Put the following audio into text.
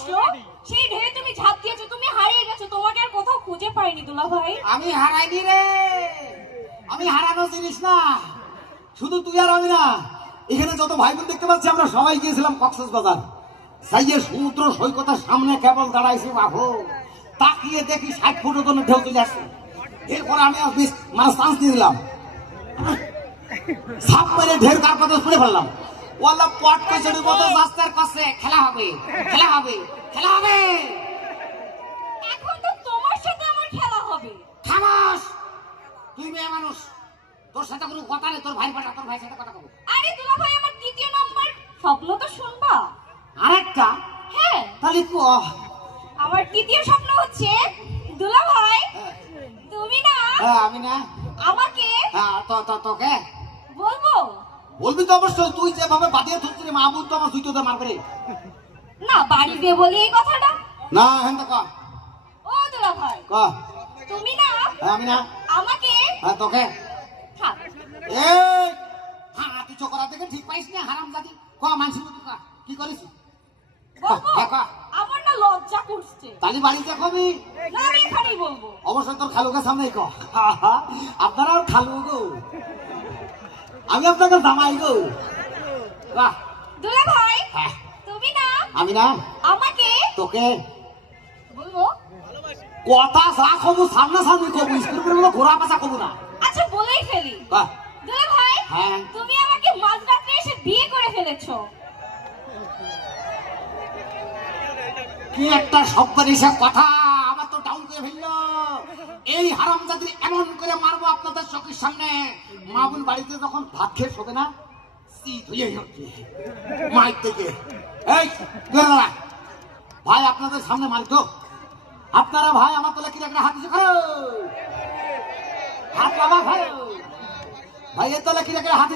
আসলো সেই ঢেউ তুমি ঝাঁপ দিয়েছো, তুমি হারিয়ে গেছো, তোমাকে আর কোথাও খুঁজে পাইনি দুলা ভাই। আমি হারাইনি রে, আমি হারানো জিনিস না, শুধু তুই আর আমি না, এখানে যত ভাই বোন দেখতে পাচ্ছি আমরা সবাই গিয়েছিলাম কক্সবাজার। সাইয়ে সমুদ্র সৈকতের সামনে কেবল দাঁড়াইছি বাবু, তাকিয়ে দেখি 60 ফুট ওজনের ঢেউ চলে আসছে। এরপরে আমি মানে চান্স দিয়ে দিলাম, সাপ মেরে ঢের কার কথা শুনে ফেললাম। ওয়াল্লা পট কইছড়ি মতো রাস্তার কাছে খেলা হবে, খেলা হবে, খেলা হবে। এখন তো তোমার সাথে আমার খেলা হবে। খামাস, তুই মেয়ে মানুষ, তোর সাথে কোনো কথা নেই, তোর ভাই পাঠা, তোর ভাইয়ের সাথে কথা কব। আরে দুলা ভাই আমার দ্বিতীয় নম্বর স্বপ্ন তো শুনবা। আরেকটা? হ্যাঁ, তাহলে কো। আমার তৃতীয় স্বপ্ন হচ্ছে দুলা ভাই তুমি না আমি না আমাকে তোকে বলবো। বলবি তো অবশ্যই, তুই যেভাবে বাদিয়ে ধরছিস মা বোন তো আমার দুইটোতে মারবে রে। না বাড়িতে বলি এই কথাটা। না হেন তো ক। ও দুলা ভাই ক। তুমি না আমি না আমাকে তোকে। থাক। এই হ্যাঁ, তুই চোখরা দেখে ঠিক পাইস না হারামজাদি। ক মানসি তুই ক, কি করিস? বলবো? আমার না লজ্জা করছে। তালি বাড়িতে কবি? না আমি এখানেই বলবো। অবশ্যই তোর খালুকে সামনেই ক। আপনারা আর খালু গো, আমি আপনাকে জামাই গো। বাহ দুলা ভাই হ্যাঁ, তুমি না আমি না আমাকে তোকে। বলবো। কথা যা কবু সামনা সামনি কবু, স্কুল করে ঘোরা পাশা কবু না। আচ্ছা বলেই ফেলি। বাহ দুলা ভাই হ্যাঁ, তুমি আমাকে মাঝরাতে এসে বিয়ে করে ফেলেছো। কি একটা শব্দের হিসাব কথা, আমার তো ডাউন করে ফেললো। এই হারামজাদি এমন করে মারবো আপনাদের চোখের সামনে, মা বোন বাড়িতে যখন ভাত খেয়ে শোবে না, শীত হয়ে যাচ্ছে মাইক থেকে। এই দাঁড়া ভাই, আপনাদের সামনে মারি তো আপনারা, ভাই আমার তোলে কি একটা হাত দিছে, হাত বাবা ভাই, ভাই এর তোলে কি একটা হাত